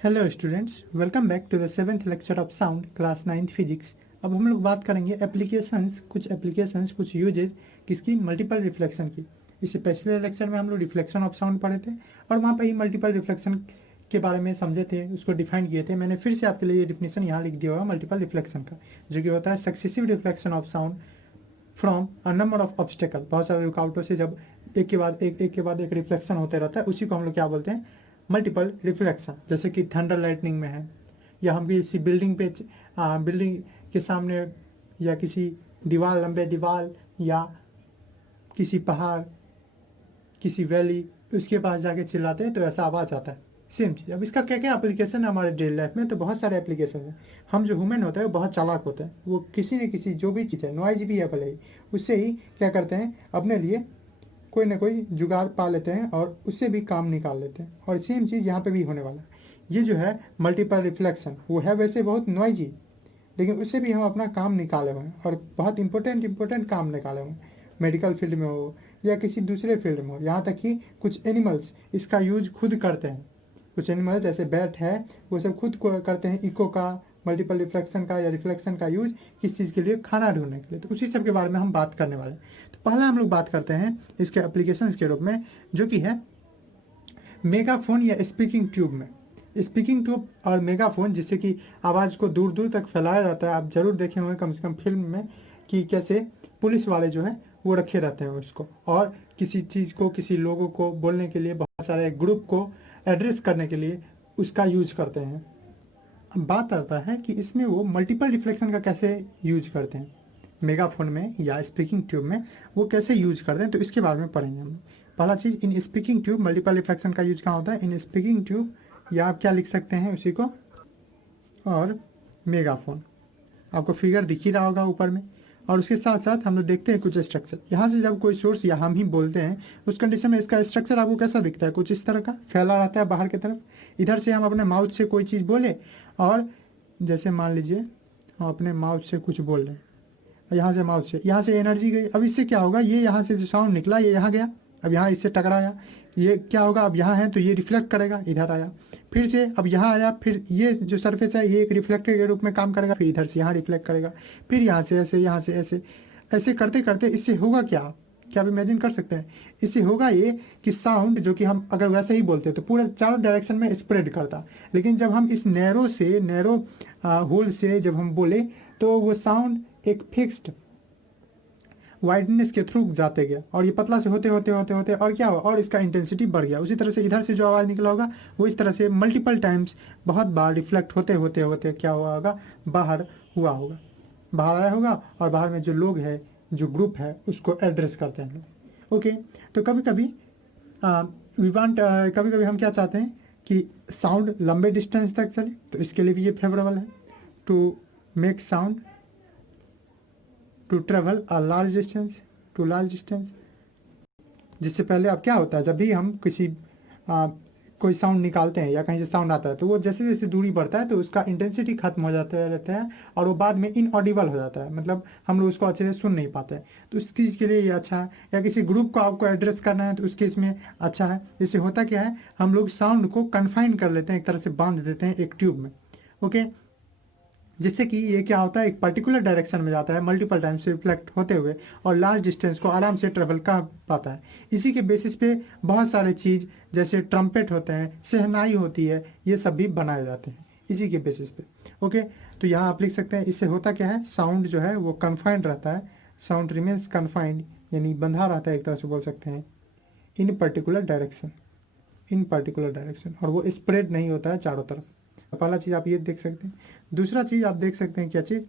Hello students, welcome back to the seventh lecture of sound class 9th physics. अब हम लोग बात करेंगे कुछ एप्लीकेशंस, कुछ यूजेस किसकी मल्टीपल रिफ्लेक्शन की। इससे पिछले लेक्चर में हम लोग रिफ्लेक्शन ऑफ साउंड पढ़े थे और वहाँ पर ही मल्टीपल रिफ्लेक्शन के बारे में समझे थे, उसको डिफाइन किए थे। मैंने फिर से आपके लिए ये डिफिनेशन यहाँ लिख दिया होगा मल्टीपल रिफ्लेक्शन का, जो कि होता है successive reflection of sound from a number of obstacle. बहुत सारे रुकावटों से जब एक के बाद एक रिफ्लेक्शन होते रहता है, उसी को हम लोग क्या बोलते हैं, मल्टीपल रिफ्लेक्शन। जैसे कि थंडर लाइटनिंग में है, या हम किसी बिल्डिंग के सामने, या किसी दीवार, लंबे दीवार, या किसी पहाड़, किसी वैली, उसके पास जाके चिल्लाते हैं तो ऐसा आवाज़ आता है। सेम चीज़। अब इसका क्या क्या एप्लीकेशन है हमारे डेली लाइफ में, तो बहुत सारे एप्लीकेशन है। हम जो ह्यूमन होता है वो बहुत चालाक होता है, वो किसी न किसी जो भी चीज़ है, नॉइज भी है भले ही, उससे ही क्या करते हैं, अपने लिए कोई ना कोई जुगाड़ पा लेते हैं और उससे भी काम निकाल लेते हैं। और सेम चीज़ यहाँ पे भी होने वाला है। ये जो है मल्टीपल रिफ्लेक्शन, वो है वैसे बहुत नॉइजी, लेकिन उससे भी हम अपना काम निकाले हुए हैं, और बहुत इंपॉर्टेंट काम निकाले हुए हैं। मेडिकल फील्ड में हो या किसी दूसरे फील्ड में हो, यहाँ तक कि कुछ एनिमल्स इसका यूज खुद करते हैं। कुछ एनिमल जैसे बैट है, वो सब खुद करते हैं इको का, मल्टीपल रिफ्लेक्शन का या रिफ्लेक्शन का यूज किस चीज़ के लिए, खाना ढूंढने के लिए। तो उसी सब के बारे में हम बात करने वाले हैं। तो पहला हम लोग बात करते हैं इसके एप्लीकेशंस के रूप में, जो कि है मेगाफोन या स्पीकिंग ट्यूब में। स्पीकिंग ट्यूब और मेगाफोन, जिससे कि आवाज़ को दूर दूर तक फैलाया जाता है। आप जरूर देखे होंगे कम से कम फिल्म में, कि कैसे पुलिस वाले जो है वो रखे रहते हैं उसको, और किसी चीज़ को, किसी लोगों को बोलने के लिए, बहुत सारे ग्रुप को एड्रेस करने के लिए उसका यूज करते हैं। अब बात आता है कि इसमें वो मल्टीपल रिफ्लेक्शन का कैसे यूज करते हैं, मेगाफोन में या स्पीकिंग ट्यूब में वो कैसे यूज करते हैं, तो इसके बारे में पढ़ेंगे हम। पहला चीज़, in speaking tube multiple reflection का यूज कहाँ होता है, इन स्पीकिंग ट्यूब, या आप क्या लिख सकते हैं उसी को, और मेगाफोन। आपको फिगर दिख ही रहा होगा ऊपर में। और उसके साथ साथ हम लोग देखते हैं कुछ स्ट्रक्चर। यहाँ से जब कोई सोर्स या हम ही बोलते हैं, उस कंडीशन में इसका स्ट्रक्चर आपको कैसा दिखता है, कुछ इस तरह का फैला रहता है बाहर की तरफ। इधर से हम अपने माउथ से कोई चीज़ बोले, और जैसे मान लीजिए हम अपने माउथ से कुछ बोल रहे हैं, यहाँ से एनर्जी गई। अब इससे क्या होगा, ये यहाँ से जो साउंड निकला ये यहाँ गया, अब यहाँ इससे टकराया, ये क्या होगा, अब यहाँ है तो ये रिफ्लेक्ट करेगा, इधर आया, फिर से अब यहाँ आया, फिर ये जो सरफेस है ये एक रिफ्लेक्टर के रूप में काम करेगा, फिर इधर से यहाँ रिफ्लेक्ट करेगा, फिर यहाँ से ऐसे, यहाँ से ऐसे, ऐसे करते करते इससे होगा क्या, क्या आप इमेजिन कर सकते हैं। इससे होगा ये कि साउंड जो कि हम अगर वैसे ही बोलते तो पूरा चारों डायरेक्शन में स्प्रेड करता, लेकिन जब हम इस नैरो होल से जब हम बोले, तो वो साउंड एक फिक्स्ड वाइडनेस के थ्रू जाते गया, और ये पतला से होते होते होते होते और क्या हुआ, और इसका इंटेंसिटी बढ़ गया। उसी तरह से इधर से जो आवाज़ निकला होगा वो इस तरह से मल्टीपल टाइम्स, बहुत बार रिफ्लेक्ट होते होते होते क्या हुआ होगा, बाहर हुआ होगा, बाहर आया होगा, और बाहर में जो लोग हैं, जो ग्रुप है, उसको एड्रेस करते हैं लोग। ओके, तो कभी कभी कभी कभी हम क्या चाहते हैं कि साउंड लंबे डिस्टेंस तक चले, तो इसके लिए भी ये फेवरेबल है, to make sound to travel a large distance. जिससे पहले अब क्या होता है, जब भी हम कोई साउंड निकालते हैं या कहीं से साउंड आता है, तो वो जैसे जैसे दूरी बढ़ता है तो उसका इंटेंसिटी खत्म हो जाता रहता है, और वो बाद में इनऑडिबल हो जाता है, मतलब हम लोग उसको अच्छे से सुन नहीं पाते। तो उस चीज़ के लिए ये अच्छा है। या किसी ग्रुप को आपको एड्रेस करना है तो उसके इसमें अच्छा है। इससे होता क्या है, हम लोग साउंड को कन्फाइन कर लेते हैं, एक तरह से बांध देते हैं एक ट्यूब में। ओके, जिससे कि ये क्या होता है, एक पर्टिकुलर डायरेक्शन में जाता है, मल्टीपल टाइम से रिफ्लेक्ट होते हुए, और लार्ज डिस्टेंस को आराम से ट्रेवल कर पाता है। इसी के बेसिस पे बहुत सारे चीज़ जैसे ट्रम्पेट होते हैं, शहनाई होती है, ये सब भी बनाए जाते हैं इसी के बेसिस पे। ओके, तो यहाँ आप लिख सकते हैं, इससे होता क्या है, साउंड जो है वो कन्फाइंड रहता है, साउंड रिमेन्स कन्फाइंड, यानी बंधा रहता है एक तरह से बोल सकते हैं, इन पर्टिकुलर डायरेक्शन, और वो स्प्रेड नहीं होता है चारों तरफ। पहला चीज़ आप ये देख सकते हैं। दूसरा चीज़ आप देख सकते हैं क्या चीज़,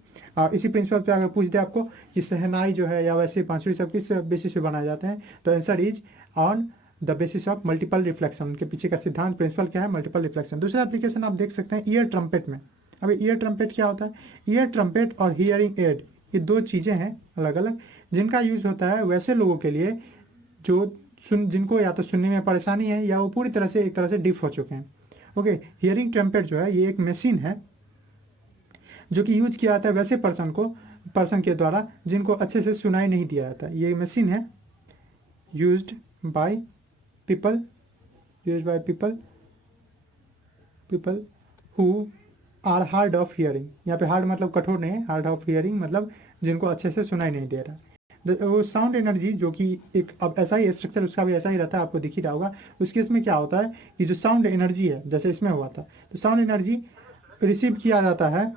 इसी प्रिंसिपल पे अगर पूछ दे आपको कि शहनाई जो है या वैसे बांसुरी सब किस बेसिस पे बनाए जाते हैं, तो answer is on the basis of multiple reflection. उनके पीछे का सिद्धांत, प्रिंसिपल क्या है, मल्टीपल रिफ्लेक्शन। दूसरा एप्लीकेशन आप देख सकते हैं ईयर ट्रम्पेट में। अब ईयर ट्रम्पेट क्या होता है, ईयर ट्रम्पेट और हियरिंग एड, ये दो चीज़ें हैं अलग अलग, जिनका यूज़ होता है वैसे लोगों के लिए जो जिनको या तो सुनने में परेशानी है, या वो पूरी तरह से एक तरह से डिफ हो चुके हैं। ओके, हियरिंग ट्रम्पेट जो है ये एक मशीन है जो कि यूज किया जाता है वैसे पर्सन के द्वारा जिनको अच्छे से सुनाई नहीं दिया जाता। ये मशीन है used by people people who are hard of hearing, यहाँ पे हार्ड मतलब कठोर नहीं है, हार्ड ऑफ हियरिंग मतलब जिनको अच्छे से सुनाई नहीं दे रहा। वो साउंड एनर्जी जो कि एक अब ऐसा ही स्ट्रक्चर उसका भी ऐसा ही रहता है, आपको दिख ही रहा होगा। उसके इसमें क्या होता है कि जो साउंड एनर्जी है जैसे इसमें हुआ था, तो साउंड एनर्जी रिसीव किया जाता है।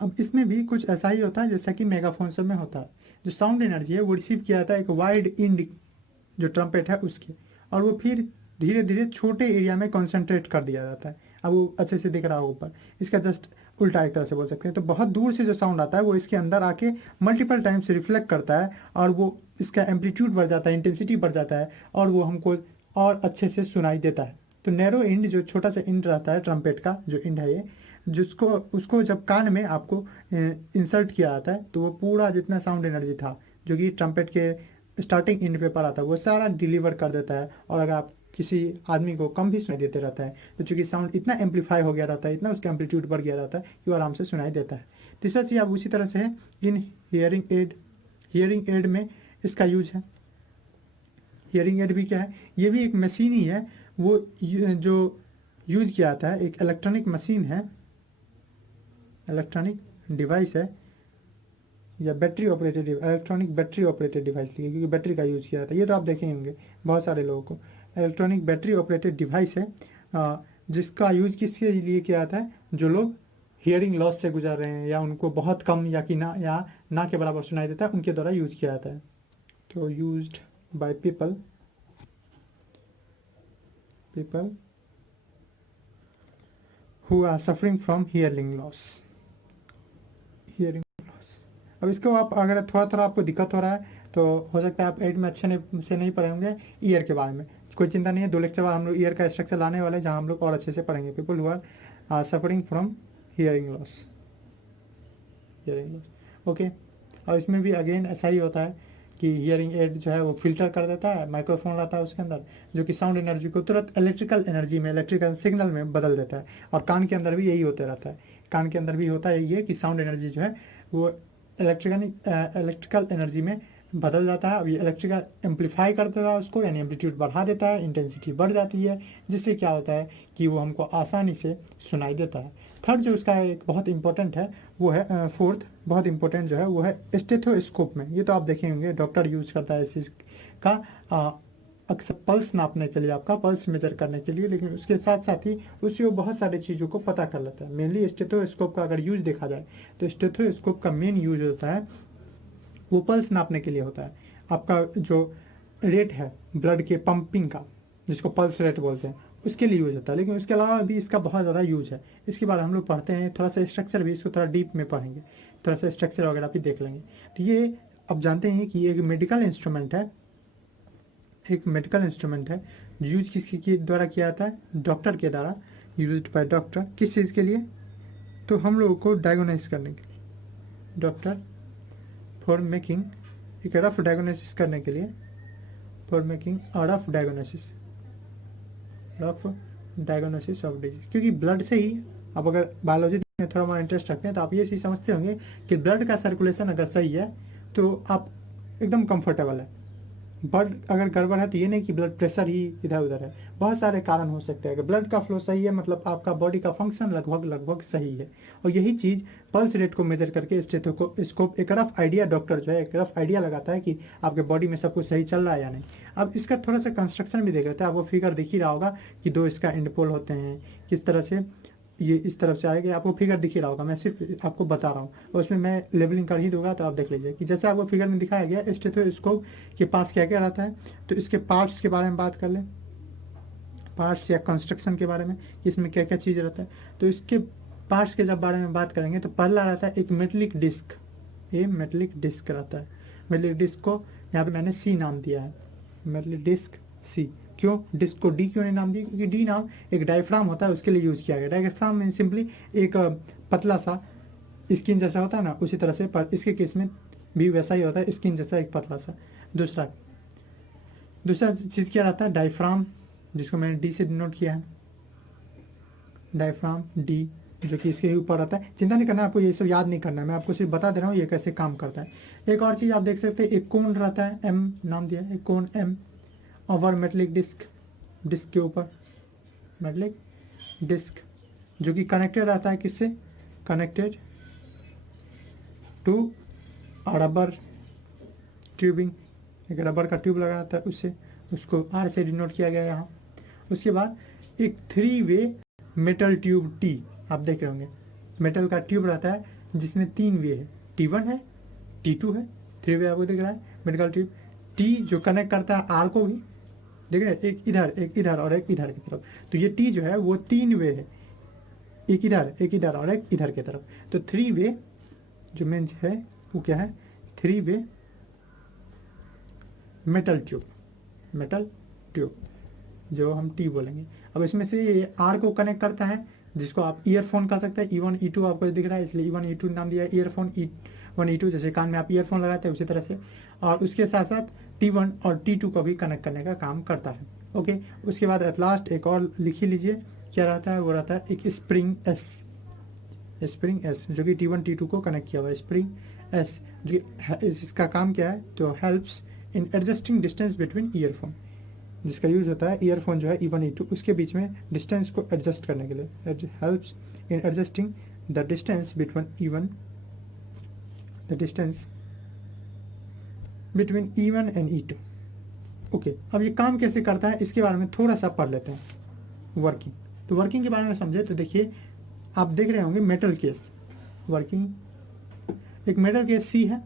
अब इसमें भी कुछ ऐसा ही होता है जैसा कि मेगाफोन सब में होता है। जो साउंड एनर्जी है वो रिसीव किया जाता है एक वाइड इंड जो ट्रम्पेट है उसके, और वो फिर धीरे धीरे छोटे एरिया में कॉन्सेंट्रेट कर दिया जाता है। अब वो अच्छे से दिख रहा होगा ऊपर, इसका जस्ट उल्टा एक तरह से बोल सकते हैं। तो बहुत दूर से जो साउंड आता है वो इसके अंदर आके मल्टीपल टाइम्स रिफ्लेक्ट करता है, और वो इसका एम्पलीट्यूड बढ़ जाता है, इंटेंसिटी बढ़ जाता है, और वो हमको और अच्छे से सुनाई देता है। तो नैरो इंड जो छोटा सा इंड रहता है ट्रम्पेट का जो इंड है ये, जिसको उसको जब कान में आपको इंसर्ट किया जाता है तो वो पूरा जितना साउंड एनर्जी था जो कि ट्रम्पेट के स्टार्टिंग इंड पे पड़ा था वो सारा डिलीवर कर देता है। और अगर आप किसी आदमी को कम भी सुनाई देते रहता है तो चूंकि साउंड इतना एम्पलीफाई हो गया रहता है, इतना उसका एम्पलीट्यूड बढ़ गया रहता है कि वो आराम से सुनाई देता है। तीसरा चीज़ आप उसी तरह से है इन हियरिंग एड में इसका यूज है। हियरिंग एड भी क्या है, ये भी एक मशीन ही है। वो जो यूज किया जाता है एक इलेक्ट्रॉनिक मशीन है, इलेक्ट्रॉनिक डिवाइस है, या battery operated electronic battery operated device लिखिए क्योंकि बैटरी का यूज़ किया जाता है। ये तो आप देखे होंगे बहुत सारे लोगों को। इलेक्ट्रॉनिक बैटरी ऑपरेटेड डिवाइस है जिसका यूज किसके लिए किया जाता है, जो लोग हियरिंग लॉस से गुजर रहे हैं या उनको बहुत कम या कि ना या ना के बराबर सुनाई देता है, उनके द्वारा यूज किया जाता है। तो used by people who are suffering from hearing loss. अब इसको आप अगर थोड़ा थोड़ा आपको दिक्कत हो रहा है तो हो सकता है आप एड में अच्छे से नहीं पढ़े होंगे ईयर के बारे में। कोई चिंता नहीं है, 2 लेक्चर बाद हम लोग ईयर का स्ट्रक्चर लाने वाले हैं जहाँ हम लोग और अच्छे से पढ़ेंगे। People who are suffering from hearing loss. Okay. और इसमें भी अगेन ऐसा ही होता है कि हियरिंग एड जो है वो फिल्टर कर देता है, माइक्रोफोन रहता है उसके अंदर जो कि साउंड एनर्जी को तुरंत इलेक्ट्रिकल एनर्जी में, इलेक्ट्रिकल सिग्नल में बदल देता है। और कान के अंदर भी यही होते रहता है, कान के अंदर भी होता है यही है कि साउंड एनर्जी जो है वो इलेक्ट्रिकल एनर्जी में बदल जाता है। अब ये इलेक्ट्रिकल एम्पलीफाई कर देता है उसको, यानी एम्पलीट्यूड बढ़ा देता है, इंटेंसिटी बढ़ जाती है, जिससे क्या होता है कि वो हमको आसानी से सुनाई देता है। थर्ड जो उसका एक बहुत इंपॉर्टेंट है वो है फोर्थ बहुत इंपॉर्टेंट जो है वो है स्टेथोस्कोप में। ये तो आप देखे होंगे डॉक्टर यूज करता है इस चीज़ का अक्सर पल्स नापने के लिए, आपका पल्स मेजर करने के लिए, लेकिन उसके साथ साथ ही उससे वो बहुत सारी चीज़ों को पता कर लेता है। मेनली स्टेथोस्कोप का अगर यूज देखा जाए तो स्टेथोस्कोप का मेन यूज होता है वो पल्स नापने के लिए होता है। आपका जो रेट है ब्लड के पंपिंग का जिसको पल्स रेट बोलते हैं उसके लिए यूज होता है, लेकिन उसके अलावा भी इसका बहुत ज़्यादा यूज है। इसके बाद हम लोग पढ़ते हैं थोड़ा सा स्ट्रक्चर भी, इसको थोड़ा डीप में पढ़ेंगे, थोड़ा सा स्ट्रक्चर वगैरह भी देख लेंगे। तो ये अब जानते हैं कि ये एक मेडिकल इंस्ट्रूमेंट है, एक मेडिकल इंस्ट्रूमेंट है। यूज किसके द्वारा किया जाता है, डॉक्टर के द्वारा, यूज्ड बाय डॉक्टर। किस चीज़ के लिए, तो हम लोगों को डायग्नोसिस करने के लिए, डॉक्टर फॉर मेकिंग एक रफ डायग्नोसिस करने के लिए, for making a rough diagnosis of disease. क्योंकि ब्लड से ही, अब अगर बायोलॉजी में थोड़ा मोड़ा इंटरेस्ट रखते हैं तो आप ये चीज़ समझते होंगे कि ब्लड का सर्कुलेशन अगर सही है तो आप एकदम कंफर्टेबल है। ब्लड अगर गड़बड़ है तो ये नहीं कि ब्लड प्रेशर ही इधर उधर है, बहुत सारे कारण हो सकते हैं। अगर ब्लड का फ्लो सही है मतलब आपका बॉडी का फंक्शन लगभग सही है। और यही चीज़ पल्स रेट को मेजर करके स्टेथोस्कोप एक रफ आइडिया, डॉक्टर जो है एक रफ आइडिया लगाता है कि आपके बॉडी में सब कुछ सही चल रहा है या नहीं। अब इसका थोड़ा सा कंस्ट्रक्शन भी देख लेते हैं। आपको फिगर दिख ही रहा होगा कि 2 इसका एंडपोल होते हैं, किस तरह से ये इस तरफ से आएगा, आपको फिगर दिख ही रहा होगा, मैं सिर्फ आपको बता रहा हूँ और उसमें मैं लेबलिंग कर ही दूंगा तो आप देख लीजिए कि जैसे आपको फिगर में दिखाया गया स्टेथोस्कोप के पास क्या क्या रहता है। तो इसके पार्ट्स के बारे में बात कर लें, पार्ट्स या कंस्ट्रक्शन के बारे में, इसमें क्या क्या चीज़ रहता है। तो इसके पार्ट्स के जब बारे में बात करेंगे तो पहला रहता है एक मेटलिक डिस्क। ये मेटलिक डिस्क रहता है। मेटलिक डिस्क को यहाँ पे मैंने सी नाम दिया है, मेटलिक डिस्क सी। क्यों डिस्क को डी क्यों नहीं नाम दिया, क्योंकि डी नाम एक डायफ्राम होता है उसके लिए यूज किया गया। डायफ्राम में सिंपली एक पतला सा स्किन जैसा होता है ना, उसी तरह से पर इसके केस में भी वैसा ही होता है, स्किन जैसा एक पतला सा। दूसरा चीज़ क्या रहता है, डायफ्राम, जिसको मैंने डी से डिनोट किया है, डायफ्राम डी, जो कि इसके ऊपर रहता है। चिंता नहीं करना, आपको ये सब याद नहीं करना है, मैं आपको सिर्फ बता दे रहा हूँ ये कैसे काम करता है। एक और चीज़ आप देख सकते हैं, एक कोन रहता है, एम नाम दिया है, एक कोन एम ओवर मेटलिक डिस्क के ऊपर, मेटलिक डिस्क जो कि कनेक्टेड रहता है किससे, कनेक्टेड टू रबर ट्यूबिंग, एक रबर का ट्यूब लगा रहता है उससे, उसको आर से डिनोट किया गया यहाँ। उसके बाद एक 3 वे मेटल ट्यूब टी, आप देख रहे होंगे मेटल का ट्यूब रहता है जिसमें 3 वे है, T1 है, T2 है, 3 वे आपको दिख रहा है मेटल ट्यूब। टी जो कनेक्ट करता है आर को भी, देख रहे हैं, एक इधर और एक इधर की तरफ। तो ये टी जो है वो 3 वे है, एक इधर और एक इधर की तरफ। तो 3 वे जो मेन है वो क्या है, 3 वे मेटल ट्यूब जो हम टी बोलेंगे। अब इसमें से ये आर को कनेक्ट करता है जिसको आप ईयरफोन कह सकते हैं। E1 E2 आपको दिख रहा है इसलिए E1 E2 नाम दिया है ईयरफोन। E1 E2 जैसे कान में आप ईयरफोन लगाते हैं उसी तरह से। और उसके साथ साथ T1 और T2 को भी कनेक्ट करने का काम करता है। ओके, उसके बाद एट लास्ट एक और लिख ही लीजिए क्या रहता है, वो रहता है एक स्प्रिंग एस जो कि T1 T2 को कनेक्ट किया हुआ है। स्प्रिंग एस जो इसका काम क्या है, तो helps in adjusting distance between earphone, जिसका यूज होता है ईयरफोन जो है E1 E2 उसके बीच में डिस्टेंस को एडजस्ट करने के लिए। Helps in adjusting the distance between E1 and E2। Okay, अब ये काम कैसे करता है इसके बारे में थोड़ा सा पढ़ लेते हैं। वर्किंग, तो वर्किंग के बारे में समझे तो देखिए आप देख रहे होंगे मेटल केस वर्किंग। एक मेटल केस सी है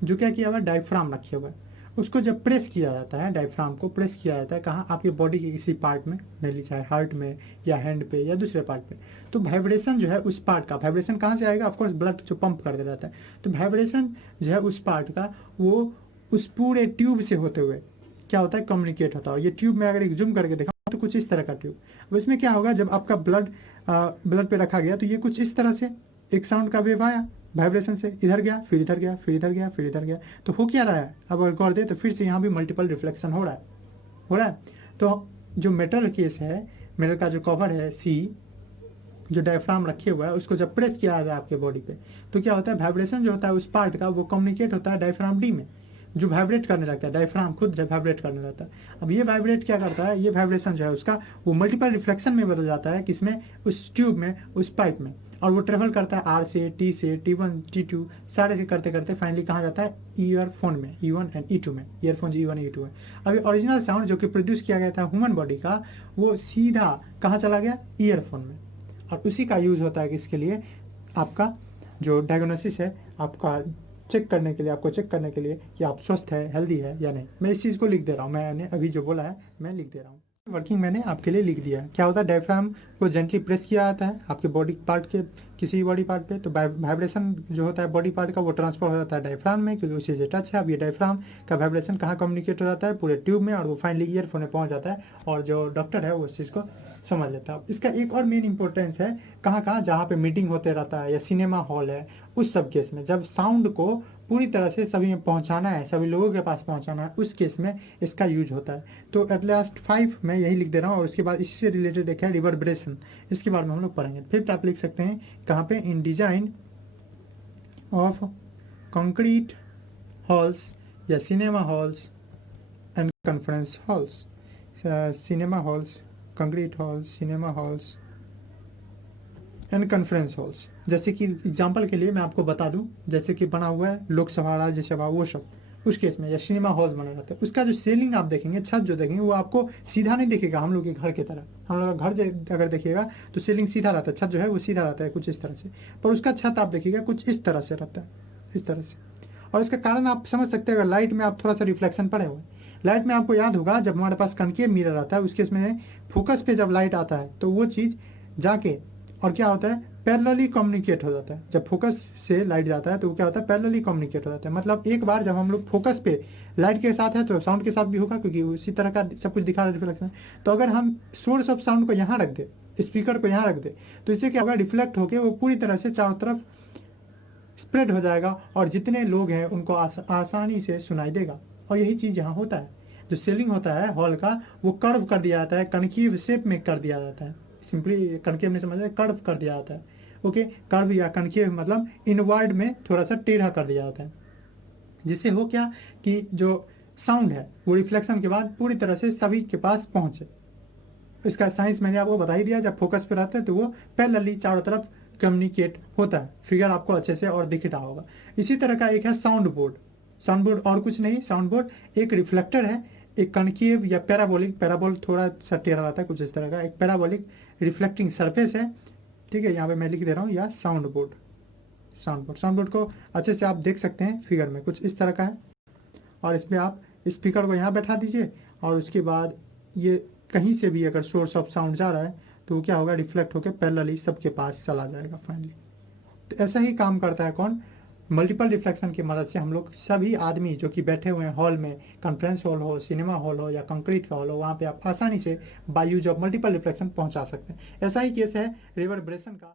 जो क्या किया हुआ है, डायफ्राम रखे हुआ है। उसको जब प्रेस किया जाता है, डायफ्राम को प्रेस किया जाता है कहाँ, आपके बॉडी के किसी पार्ट में, मेनली चाहे हार्ट में या हैंड पे या दूसरे पार्ट पे, तो वाइब्रेशन जो है उस पार्ट का, वाइब्रेशन कहाँ से आएगा, ऑफकोर्स ब्लड जो पंप कर दे रहता है, तो वाइब्रेशन जो है उस पार्ट का वो उस पूरे ट्यूब से होते हुए क्या होता है, कम्युनिकेट होता है। ये ट्यूब में अगर एक जूम करके देखा तो कुछ इस तरह का ट्यूब। अब इसमें क्या होगा, जब आपका ब्लड पे रखा गया तो ये कुछ इस तरह से एक साउंड का वेव आया, वाइब्रेशन से इधर गया, फिर इधर गया, फिर इधर गया, फिर इधर गया। तो हो क्या रहा है, अब अगर गौर दे तो फिर से यहाँ भी मल्टीपल रिफ्लेक्शन हो रहा है। तो जो मेटल केस है, मेटल का जो कवर है सी, जो डायफ्राम रखे हुआ है, उसको जब प्रेस किया जाता है आपके बॉडी पे तो क्या होता है, वाइब्रेशन जो होता है उस पार्ट का वो कम्युनिकेट होता है डायफ्राम डी में, जो वाइब्रेट करने लगता है, डायफ्राम खुद वाइब्रेट करने लगता है। अब ये वाइब्रेट क्या करता है, ये वाइब्रेशन जो है उसका वो मल्टीपल रिफ्लेक्शन में बदल जाता है, किसमें, उस ट्यूब में, उस पाइप में, और वो ट्रेवल करता है आर से, टी से, T1 T2 सारे से करते करते फाइनली कहाँ जाता है, ईयरफोन में, E1 एंड E2 में, ईयरफोन E1 E2 है। अभी ओरिजिनल साउंड जो कि प्रोड्यूस किया गया था ह्यूमन बॉडी का, वो सीधा कहाँ चला गया, ईयरफोन में। और उसी का यूज होता है किसके लिए, आपका जो डायग्नोसिस है, आपका चेक करने के लिए, आपको चेक करने के लिए कि आप स्वस्थ है, हेल्दी है या नहीं। मैं इस चीज़ को लिख दे रहा हूँ, मैंने अभी जो बोला है मैं लिख दे रहा हूँ। वर्किंग मैंने आपके लिए लिख दिया। क्या होता है, डायफ्राम को जेंटली प्रेस किया जाता है आपके बॉडी पार्ट के किसी भी बॉडी पार्ट पे, तो वाइब्रेशन जो होता है बॉडी पार्ट का वो ट्रांसफर हो जाता है डायफ्राम में, क्योंकि उसी से टच है। अब ये डायफ्राम का वाइब्रेशन कहाँ कम्युनिकेट हो जाता है, पूरे ट्यूब में, और वो फाइनली ईयरफोन में पहुँच जाता है, और जो डॉक्टर है वो उस चीज़ को समझ लेता है। इसका एक और मेन इंपॉर्टेंस है, कहाँ कहाँ जहाँ पे मीटिंग होते रहता है या सिनेमा हॉल है, उस सब केस में जब साउंड को पूरी तरह से सभी में पहुंचाना है, सभी लोगों के पास पहुंचाना है, उस केस में इसका यूज होता है। तो एट लास्ट 5 मैं यही लिख दे रहा हूँ, और उसके बाद इसी से रिलेटेड एक है रिवर्बरेशन, इसके बारे में हम लोग पढ़ेंगे। फिर आप लिख सकते हैं कहाँ पे, इन डिजाइन ऑफ कंक्रीट हॉल्स या cinema halls and conference halls, cinema halls, concrete halls, cinema halls and conference halls. जैसे कि एग्जांपल के लिए मैं आपको बता दूं, जैसे कि बना हुआ है लोकसभा, राज्यसभा, वो सब उस केस में, या सिनेमा हॉल बना रहता है, उसका जो सीलिंग आप देखेंगे, छत जो देखेंगे, वो आपको सीधा नहीं दिखेगा हम लोग के घर की तरह। हम लोग का घर अगर देखिएगा तो सीलिंग सीधा रहता है, छत जो है वो सीधा रहता है कुछ इस तरह से, पर उसका छत आप देखिएगा कुछ इस तरह से रहता है, इस तरह से। और इसका कारण आप समझ सकते हैं, अगर लाइट में आप थोड़ा सा रिफ्लेक्शन पड़े हुए, लाइट में आपको याद होगा जब हमारे पास कनकेव मिरर आता है, उसके इसमें फोकस पे जब लाइट आता है तो वो चीज़ जाके और क्या होता है, पैरेलली कम्युनिकेट हो जाता है। जब फोकस से लाइट जाता है तो वो क्या होता है, पैरेलली कम्युनिकेट हो जाता है। मतलब एक बार जब हम लोग फोकस पे लाइट के साथ है तो साउंड के साथ भी होगा, क्योंकि उसी तरह का सब कुछ दिखा रहा है रिफ्लेक्शन। तो अगर हम सोर्स ऑफ साउंड को यहाँ रख दे, स्पीकर को यहाँ रख दे, तो इससे क्या होगा, रिफ्लेक्ट होकर वो पूरी तरह से चारों तरफ स्प्रेड हो जाएगा, और जितने लोग हैं उनको आसानी से सुनाई देगा। और यही चीज़ यहाँ होता है, जो सीलिंग होता है हॉल का, वो कर्व कर दिया जाता है, कनकेव शेप में कर दिया जाता है। सिंपली कनकेव में समझ, कर्व कर दिया जाता है। ओके, कर्व या कनकेव मतलब इनवर्ड में थोड़ा सा टेढ़ा कर दिया जाता है, जिससे हो क्या कि जो साउंड है वो रिफ्लेक्शन के बाद पूरी तरह से सभी के पास पहुंचे। इसका साइंस मैंने आपको बता ही दिया, जब फोकस पे रहता है तो वो पैरेलली चारों तरफ कम्युनिकेट होता है। फिगर आपको अच्छे से और दिख रहा होगा। इसी तरह का एक है साउंड बोर्ड। साउंड बोर्ड और कुछ नहीं, साउंड बोर्ड एक रिफ्लेक्टर है, एक कनकेव या पैराबोलिक, पैराबोल थोड़ा सा टेढ़ा रहता है कुछ इस तरह का, एक पैराबोलिक रिफ्लेक्टिंग सरफेस है। ठीक है, यहाँ पे मैं लिख दे रहा हूँ या साउंड बोर्ड। साउंड बोर्ड को अच्छे से आप देख सकते हैं फिगर में, कुछ इस तरह का है। और इसमें आप स्पीकर को यहाँ बैठा दीजिए और उसके बाद ये कहीं से भी अगर सोर्स ऑफ साउंड जा रहा है तो वो क्या होगा, रिफ्लेक्ट होकर पैरेलली सबके पास चला जाएगा फाइनली। तो ऐसा ही काम करता है कौन, मल्टीपल रिफ्लेक्शन की मदद से हम लोग सभी आदमी जो कि बैठे हुए हैं हॉल में, कॉन्फ्रेंस हॉल हो, सिनेमा हॉल हो या कंक्रीट का हॉल हो, वहाँ पे आप आसानी से by use of multiple reflection पहुँचा सकते हैं। ऐसा ही केस है रिवर्बरेशन का।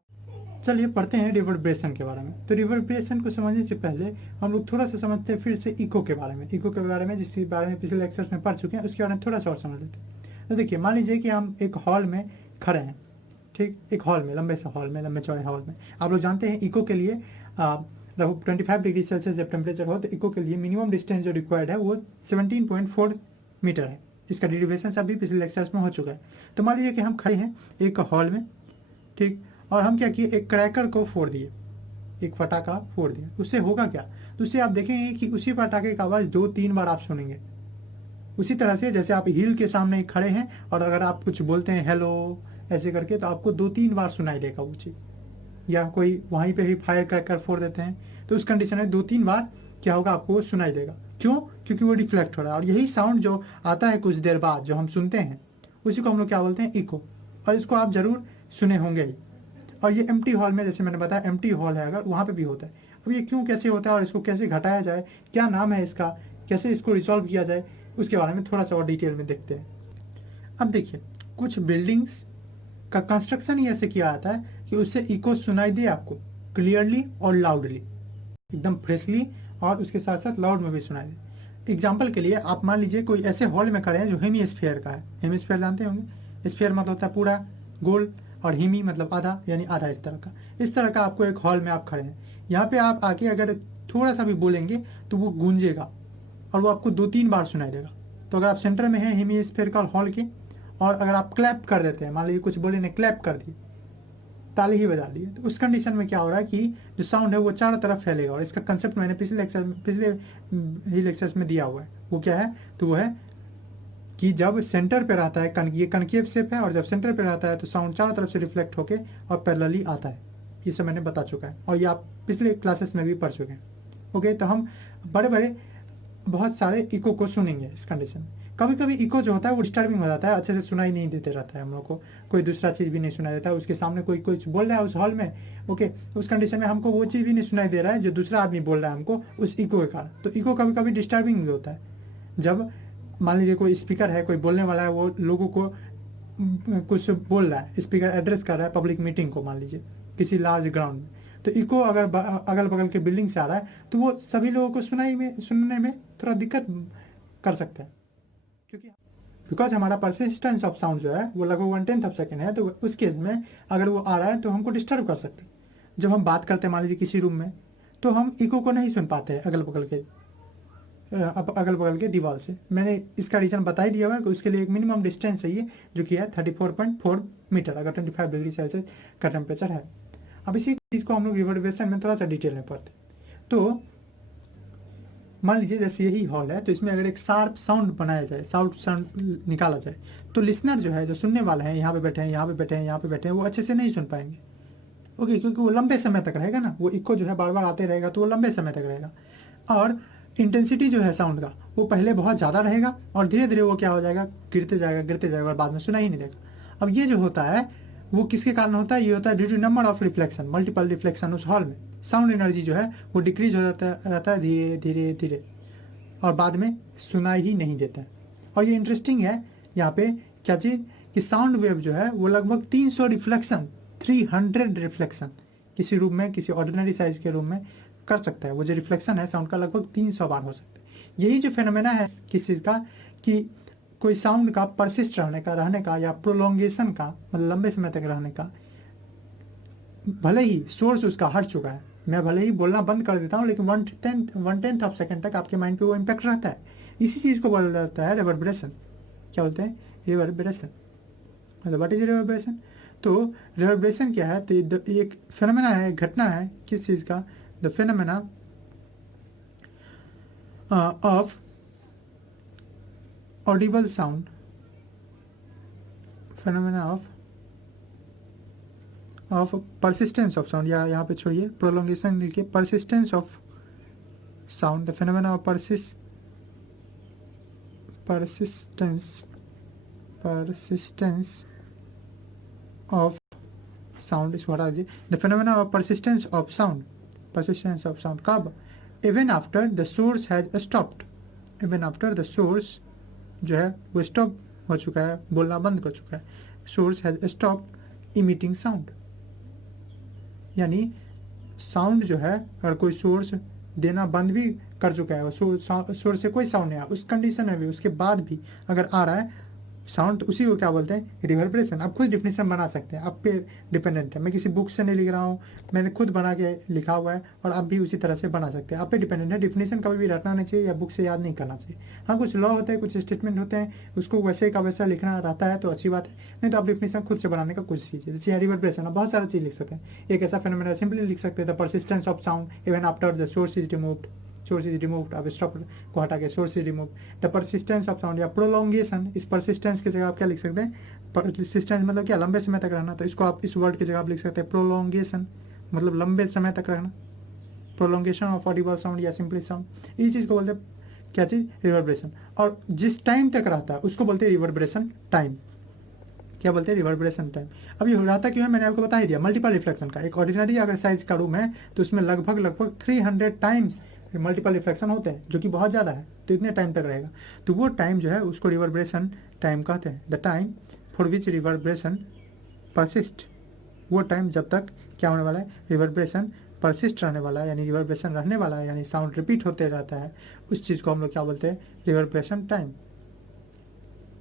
चलिए पढ़ते हैं रिवर्बरेशन के बारे में। तो रिवर्बरेशन को समझने से पहले हम लोग थोड़ा सा समझते हैं फिर से इको के बारे में। इको के बारे में जिसके बारे में पिछले लेक्चर्स में पढ़ चुके हैं, उसके बारे में थोड़ा सा और समझ लेते हैं। तो देखिए, मान लीजिए कि हम एक हॉल में खड़े हैं, ठीक, एक हॉल में, लंबे से हॉल में, लंबे चौड़े हॉल में। आप लोग जानते हैं इको के लिए 25 डिग्री सेल्सियस जब टेम्परेचर हो तो इको के लिए मिनिमम डिस्टेंस जो रिक्वायर्ड है वो 17.4 मीटर है। इसका डेरिवेशन अभी पिछले लेक्चर्स में हो चुका है। तो मान लीजिए कि हम खड़े हैं एक हॉल में, ठीक, और हम क्या किए, एक क्रैकर को फोड़ दिए, एक फटाका फोड़ दिया। उससे होगा क्या, तो उससे आप देखेंगे कि उसी फटाके का आवाज़ 2-3 बार आप सुनेंगे। उसी तरह से जैसे आप हिल के सामने खड़े हैं और अगर आप कुछ बोलते हैं हेलो ऐसे करके, तो आपको 2-3 बार सुनाई देगा वो चीज़। या कोई वहीं पे ही फायर क्रैकर फोड़ देते हैं तो उस कंडीशन में 2-3 बार क्या होगा, आपको सुनाई देगा। क्यों, क्योंकि वो रिफ्लेक्ट हो रहा है। और यही साउंड जो आता है कुछ देर बाद जो हम सुनते हैं, उसी को हम लोग क्या बोलते हैं, इको। और इसको आप जरूर सुने होंगे ही। और ये एम्प्टी हॉल में, जैसे मैंने बताया एम्प्टी हॉल है अगर, वहाँ पे भी होता है। अब ये क्यों, कैसे होता है और इसको कैसे घटाया जाए, क्या नाम है इसका, कैसे इसको रिजॉल्व किया जाए, उसके बारे में थोड़ा सा और डिटेल में देखते हैं। अब देखिए, कुछ बिल्डिंग्स का कंस्ट्रक्शन ही ऐसे किया जाता है कि उससे इको सुनाई दे आपको क्लियरली और लाउडली, एकदम फ्रेशली, और उसके साथ साथ लाउड में भी सुनाई दे। एग्जाम्पल के लिए आप मान लीजिए कोई ऐसे हॉल में खड़े हैं जो हेमीस्फीयर का है। हेमीस्फीयर जानते होंगे, स्फीयर मतलब होता है पूरा गोल, और हिमी मतलब आधा, यानी आधा इस तरह का। इस तरह का आपको एक हॉल में आप खड़े हैं, यहाँ पे आप आके अगर थोड़ा सा भी बोलेंगे तो वो गूंजेगा और वो आपको 2-3 बार सुनाई देगा। तो अगर आप सेंटर में हैं हेमीस्फीयरिकल हॉल के, और अगर आप क्लैप कर देते हैं, मान लीजिए कुछ बोले ने क्लैप कर दी, ताली ही बजा दी, तो उस कंडीशन में क्या हो रहा है कि जो साउंड है वो चारों तरफ फैलेगा। और इसका कंसेप्ट मैंने पिछले ही लेक्चर्स में दिया हुआ है। वो क्या है, तो वो है कि जब सेंटर पे रहता है, ये कनकेव शेप है, और जब सेंटर पे रहता है तो साउंड चारों तरफ से रिफ्लेक्ट होके और पैरेलली आता है। ये सब मैंने बता चुका है और ये आप पिछले क्लासेस में भी पढ़ चुके हैं। ओके, तो हम बड़े बड़े बहुत सारे इको को सुनेंगे इस कंडीशन में। कभी कभी इको जो होता है वो डिस्टर्बिंग हो जाता है, अच्छे से सुनाई नहीं देते रहता है हम लोग को, कोई दूसरा चीज़ भी नहीं सुनाई देता है। उसके सामने कोई कुछ बोल रहा है उस हॉल में, ओके, उस कंडीशन में हमको वो चीज़ भी नहीं सुनाई दे रहा है जो दूसरा आदमी बोल रहा है हमको उस इको के कारण। तो इको कभी कभी डिस्टर्बिंग भी होता है। जब मान लीजिए कोई स्पीकर है, कोई बोलने वाला है, वो लोगों को कुछ बोल रहा है, स्पीकर एड्रेस कर रहा है पब्लिक मीटिंग को, मान लीजिए किसी लार्ज ग्राउंड में, तो इको अगर अगल बगल के बिल्डिंग से आ रहा है तो वो सभी लोगों को सुनने में थोड़ा दिक्कत कर सकता है, क्योंकि बिकॉज हमारा परसिस्टेंस ऑफ साउंड जो है वो लगभग 1/10 ऑफ सेकेंड है। तो उस केस में अगर वो आ रहा है तो हमको डिस्टर्ब कर सकते हैं। जब हम बात करते हैं मान लीजिए किसी रूम में, तो हम इको को नहीं सुन पाते हैं अगल बगल के दीवार से। मैंने इसका रीजन बता ही दिया हुआ है कि उसके लिए एक मिनिमम डिस्टेंस चाहिए जो कि है 34.4 मीटर अगर 25 डिग्री सेल्सियस का टेम्परेचर है। अब इसी चीज़ को हम लोग रिवर्बरेशन में थोड़ा सा डिटेल में पढ़ते हैं। तो मान लीजिए जैसे यही हॉल है, तो इसमें अगर एक शार्प साउंड बनाया जाए, साउंड निकाला जाए, तो लिसनर जो है, जो सुनने वाला है, यहाँ पे बैठे हैं, यहाँ पे बैठे हैं, यहाँ पे बैठे हैं, वो अच्छे से नहीं सुन पाएंगे। ओके, क्योंकि वो लंबे समय तक रहेगा ना, वो इको जो है बार बार आते रहेगा, तो वो लंबे समय तक रहेगा। और इंटेंसिटी जो है साउंड का वो पहले बहुत ज़्यादा रहेगा और धीरे धीरे वो क्या हो जाएगा, गिरते जाएगा और बाद में सुना ही नहीं देगा। अब ये जो होता है वो किसके कारण होता है, ये होता है due to number of reflection, multiple reflection उस हॉल में। साउंड एनर्जी जो है वो डिक्रीज हो रहता है धीरे धीरे धीरे, और बाद में सुनाई ही नहीं देता है। और ये इंटरेस्टिंग है यहाँ पे क्या चीज़, कि साउंड वेव जो है वो लगभग 300 रिफ्लेक्शन किसी रूम में, किसी ऑर्डिनरी साइज के रूम में कर सकता है। वो जो रिफ्लेक्शन है साउंड का लगभग 300 बार हो सकता है। यही जो फेनोमेना है किस चीज़ का, कि कोई साउंड का परसिस्ट रहने का या प्रोलोंगेशन का, मतलब लंबे समय तक रहने का, भले ही सोर्स उसका हट चुका है, मैं भले ही बोलना बंद कर देता हूँ, लेकिन 1/10 ऑफ सेकेंड तक आपके माइंड पे वो इम्पैक्ट रहता है। इसी चीज़ को बोला जाता है रिवर्बरेशन। क्या बोलते हैं, रिवर्बरेशन। मतलब व्हाट इज रिवर्बरेशन? तो रिवर्बरेशन क्या है? तो ये एक फिनोमेना है, घटना है किस चीज़ का? The phenomena of Audible sound, phenomena of persistence of sound, या यहाँ पे छोड़िए प्रोलोंगेशन लिखिए, persistence of sound, the phenomena of persistence of sound is what are the phenomena of persistence of sound, कब? even after the source has stopped, even after the source जो है वो stop हो चुका है, बोलना बंद कर चुका है, source has stop emitting sound, यानी साउंड जो है अगर कोई सोर्स देना बंद भी कर चुका है, सोर्स से कोई साउंड नहीं आया, उस कंडीशन में भी उसके बाद भी अगर आ रहा है साउंड, तो उसी को क्या बोलते हैं? रिवर्बरेशन। आप खुद डिफिनेशन बना सकते हैं, आप पे डिपेंडेंट है, मैं किसी बुक से नहीं लिख रहा हूँ, मैंने खुद बना के लिखा हुआ है, और आप भी उसी तरह से बना सकते हैं, आप पे डिपेंडेंट है। डिफिनेशन कभी भी रटना नहीं चाहिए या बुक से याद नहीं करना चाहिए। हाँ, कुछ लॉ होते हैं, कुछ स्टेटमेंट होते हैं, उसको वैसे का वैसा लिखना रहता है तो अच्छी बात है, नहीं तो आप डिफिनेशन खुद से बनाने का कोशिश कीजिए। जैसे रिवर्बरेशन, आप बहुत सारा चीज़ लिख सकते हैं। एक ऐसा फिनोमेना सिंपली लिख सकते हैं, the persistence of sound even after the source is removed, source is removed, अब स्टॉप को हटा के source is remove, the persistence of sound, या प्रोलोंगेशन, इस परसिस्टेंस की जगह आप क्या लिख सकते हैं? परसिस्टेंस मतलब क्या? लंबे समय तक रहना, तो इसको आप इस वर्ड की जगह आप लिख सकते हैं प्रोलोंगेशन, मतलब लंबे समय तक रहना, प्रोलोंगेशन ऑफ ऑडिबल साउंड या सिंपली साउंड, इस चीज़ को बोलते हैं क्या चीज़? रिवर्बरेशन। और जिस टाइम तक रहता है उसको बोलते हैं रिवर्बरेशन टाइम। क्या बोलते हैं? Reverberation time. अब ये हो रहा था क्यों है, मैंने आपको बता ही दिया, मल्टीपल रिफ्लेक्शन का। एक ऑर्डिनरी अगर साइज का रूम है तो उसमें लगभग 300 टाइम्स मल्टीपल रिफ्लेक्शन होते हैं, जो कि बहुत ज़्यादा है, तो इतने टाइम तक रहेगा। तो वो टाइम जो है उसको रिवर्बरेशन टाइम कहते हैं, the time for which reverberation persist, वो टाइम जब तक क्या होने वाला है? रिवर्बरेशन परसिस्ट रहने वाला है, यानी रिवर्बरेशन रहने वाला है, यानी साउंड रिपीट होते रहता है, उस चीज़ को हम लोग क्या बोलते हैं? Reverberation time,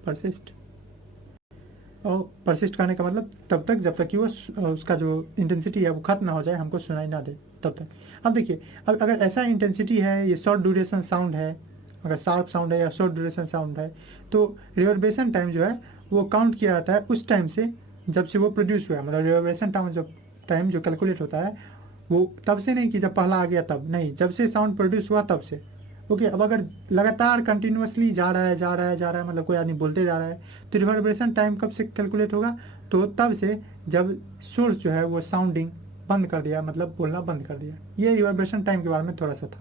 persist. और परसिस्ट करने का मतलब तब तक जब तक कि वो उसका जो इंटेंसिटी है वो खत्म ना हो जाए, हमको सुनाई ना दे, तब तक। अब देखिए, अब अगर ऐसा इंटेंसिटी है, ये शॉर्ट ड्यूरेशन साउंड है, अगर शार्प साउंड है या शॉर्ट ड्यूरेशन साउंड है, तो रिवर्बरेशन टाइम जो है वो काउंट किया जाता है उस टाइम से जब से वो प्रोड्यूस हुआ है। मतलब रिवर्बरेशन टाइम जो कैलकुलेट होता है वो तब से नहीं कि जब पहला आ गया तब, नहीं, जब से साउंड प्रोड्यूस हुआ तब से। ओके, अब अगर लगातार कंटिन्यूसली जा रहा है, मतलब कोई आदमी बोलते जा रहा है, तो रिवर्बरेशन टाइम कब से कैलकुलेट होगा? तो तब से जब सोर्स जो है वो साउंडिंग बंद कर दिया, मतलब बोलना बंद कर दिया। ये रिवर्बरेशन टाइम के बारे में थोड़ा सा था।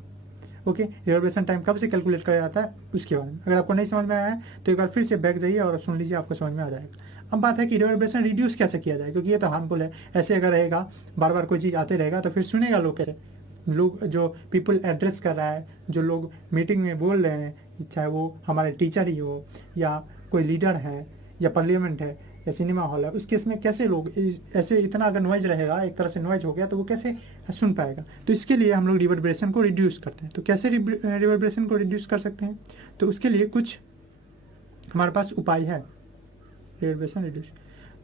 ओके, रिवर्बरेशन टाइम कब से कैलकुलेट किया जाता है उसके बारे में अगर आपको नहीं समझ में आया है तो एक बार फिर से बैक जाइए और सुन लीजिए, आपको समझ में आ जाएगा। अब बात है कि रिवर्बरेशन रिड्यूस कैसे किया जाए, क्योंकि ये तो हार्मफुल है। ऐसे अगर रहेगा, बार बार कोई चीज़ आते रहेगा, तो फिर सुनेगा लोग कैसे? लोग जो पीपल एड्रेस कर रहा है, जो लोग मीटिंग में बोल रहे हैं, चाहे वो हमारे टीचर ही हो या कोई लीडर है या पार्लियामेंट है या सिनेमा हॉल है, उस केस में कैसे लोग ऐसे इतना अगर नॉइज रहेगा, एक तरह से नॉइज हो गया, तो वो कैसे सुन पाएगा? तो इसके लिए हम लोग रिवर्बरेशन को रिड्यूस करते हैं। तो कैसे रिवर्बरेशन को रिड्यूस कर सकते हैं? तो उसके लिए कुछ हमारे पास उपाय है, रिवर्बरेशन रिड्यूस।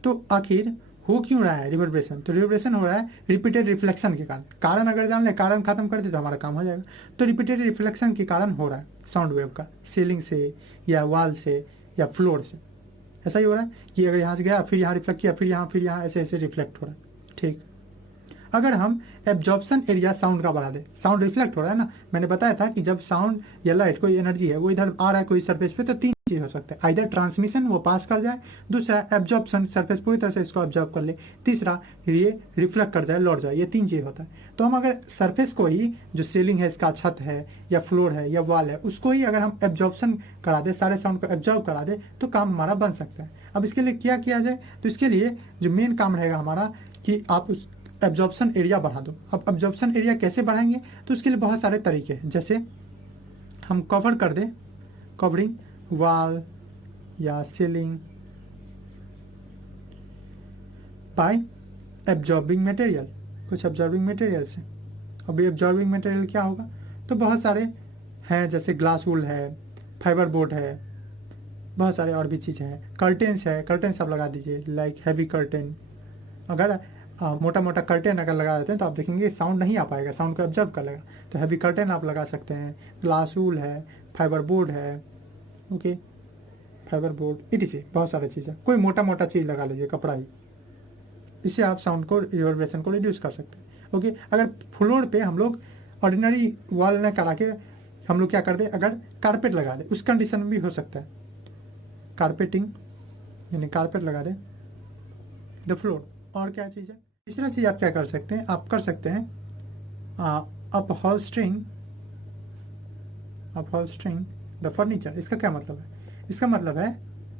तो आखिर हो क्यों रहा है रिवर्बरेशन? तो रिवर्बरेशन हो रहा है रिपीटेड रिफ्लेक्शन के कारण। कारण अगर जान ले, कारण खत्म कर दे तो हमारा काम हो जाएगा। तो रिपीटेड रिफ्लेक्शन के कारण हो रहा है साउंड वेव का, सीलिंग से या वॉल से या फ्लोर से। ऐसा ही हो रहा है कि अगर यहाँ से गया, फिर यहाँ रिफ्लेक्ट किया, फिर यहाँ ऐसे ऐसे रिफ्लेक्ट हो रहा है। ठीक, अगर हम एब्जॉर्प्शन एरिया साउंड का बढ़ा दें, साउंड रिफ्लेक्ट हो रहा है ना, मैंने बताया था कि जब साउंड या लाइट कोई एनर्जी है वो इधर आ रहा है कोई सरफेस पे, तो तीन चीज हो सकता है, आइदर ट्रांसमिशन वो पास कर जाए, दूसरा एब्जॉर्प्शन सरफेस पूरी तरह से इसको एब्जॉर्ब कर ले, तीसरा ये रिफ्लेक्ट कर जाए, लौट जाए, ये तीन चीज होता है। तो हम अगर सरफेस को ही, जो सीलिंग है इसका, छत है या फ्लोर है या वॉल है, उसको ही अगर हम एब्जॉर्प्शन करा दे, सारे साउंड को एब्जॉर्ब करा दे, तो काम हमारा बन सकता है। अब इसके लिए क्या किया जाए? तो इसके लिए जो मेन काम रहेगा हमारा कि आप उस एब्जॉर्प्शन एरिया बढ़ा दो। अब एब्जॉर्प्शन एरिया कैसे बढ़ाएंगे? तो उसके लिए बहुत सारे तरीके हैं। जैसे हम कवर कर दें, कवरिंग वॉल या सीलिंग बाय एब्जॉर्बिंग मटेरियल, कुछ एब्जॉर्बिंग मटेरियल से। अब ये एब्जॉर्बिंग मटेरियल क्या होगा? तो बहुत सारे हैं, जैसे ग्लास वूल है, फाइबर बोर्ड है, बहुत सारे और भी चीज़ें हैं। कर्टेंस है, कर्टेंस आप लगा दीजिए, लाइक हैवी कर्टेन। अगर मोटा मोटा कर्टेन अगर लगा देते हैं तो आप देखेंगे साउंड नहीं आ पाएगा, साउंड को ऑब्जर्व कर लेगा। तो हैवी कर्टेन आप लगा सकते हैं, ग्लास वूल है, फाइबर बोर्ड है, ओके, फाइबर बोर्ड इटीसी बहुत सारी चीज़ें, कोई मोटा मोटा चीज़ लगा लीजिए, कपड़ा ही, इससे आप साउंड को रिवर्बरेशन को रिड्यूस कर सकते हैं। ओके, अगर फ्लोर पे हम लोग ऑर्डिनरी वॉल न करा के हम लोग क्या कर दे, अगर कारपेट लगा दे, उस कंडीशन में भी हो सकता है, कारपेटिंग यानी कारपेट लगा दे द फ्लोर। और क्या चीज़ है, तीसरा चीज़ आप क्या कर सकते हैं, आप कर सकते हैं अपहोल्स्टरिंग द फर्नीचर। इसका क्या मतलब है, इसका मतलब है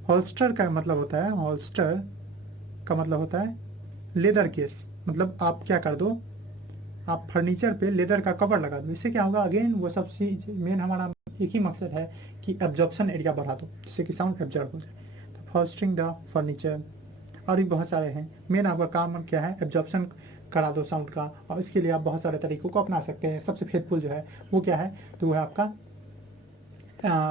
होल्स्टर का मतलब होता है, होल्स्टर का मतलब होता है लेदर केस। मतलब आप क्या कर दो, आप फर्नीचर पे लेदर का कवर लगा दो। इससे क्या होगा, अगेन वो सब चीज मेन हमारा एक ही मकसद है कि एब्जॉर्प्शन एरिया बढ़ा दो, जिससे कि साउंड एब्जॉर्ब हो जाए। तो फॉस्टरिंग द फर्नीचर और भी बहुत सारे हैं। मेन आपका काम क्या है, एब्जॉर्प्शन करा दो साउंड का, और इसके लिए आप बहुत सारे तरीकों को अपना सकते हैं। सबसे फेथफुल जो है वो क्या है, तो वो है आपका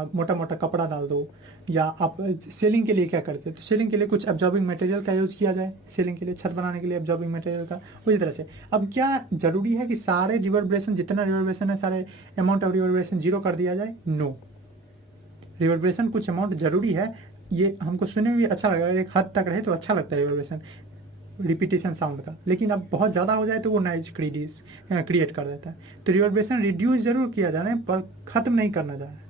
मोटा मोटा कपड़ा डाल दो, या आप सीलिंग के लिए क्या करते हैं, तो सीलिंग के लिए कुछ एब्जॉर्बिंग मटेरियल का यूज़ किया जाए, सीलिंग के लिए, छत बनाने के लिए एब्जॉर्बिंग मटेरियल का, उसी तरह से। अब क्या जरूरी है कि सारे रिवर्बरेशन, जितना रिवर्बरेशन है, सारे अमाउंट ऑफ रिवर्बरेशन जीरो कर दिया जाए? नो, रिवर्बरेशन कुछ अमाउंट जरूरी है, ये हमको सुनने में भी अच्छा लगा, एक हद तक रहे तो अच्छा लगता है रिवर्बरेशन, रिपीटेशन साउंड का। लेकिन अब बहुत ज़्यादा हो जाए तो वो नॉइज क्रिएट कर देता है। तो रिवर्बरेशन रिड्यूस जरूर किया जा रहा है, पर खत्म नहीं करना जा रहा है,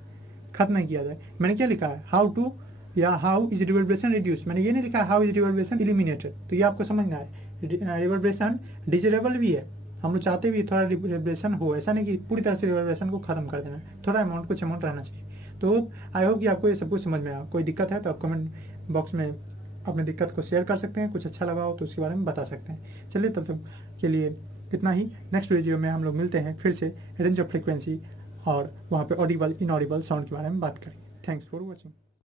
खत्म नहीं किया जाए। मैंने क्या लिखा है, हाउ टू या हाउ इज रिवर्बरेशन रिड्यूस, मैंने ये नहीं लिखा हाउ इज रिवर्बरेशन इलिमिनेटेड। तो ये आपको समझना है, रिवर्बरेशन डिजिटेबल भी है, हम लोग चाहते भी थोड़ा रिवर्बरेशन हो, ऐसा नहीं कि पूरी तरह से रिवर्बरेशन को खत्म कर देना, थोड़ा अमाउंट, कुछ अमाउंट रहना चाहिए। तो आई होप कि आपको ये सब कुछ समझ में आया। कोई दिक्कत है तो आप कमेंट बॉक्स में अपनी दिक्कत को शेयर कर सकते हैं, कुछ अच्छा लगा हो तो उसके बारे में बता सकते हैं। चलिए तब तक के लिए इतना ही। नेक्स्ट वीडियो में हम लोग मिलते हैं फिर से रेंज ऑफ फ्रिक्वेंसी और वहाँ पे ऑडिबल इनऑडिबल साउंड के बारे में बात करेंगे। Thanks for watching.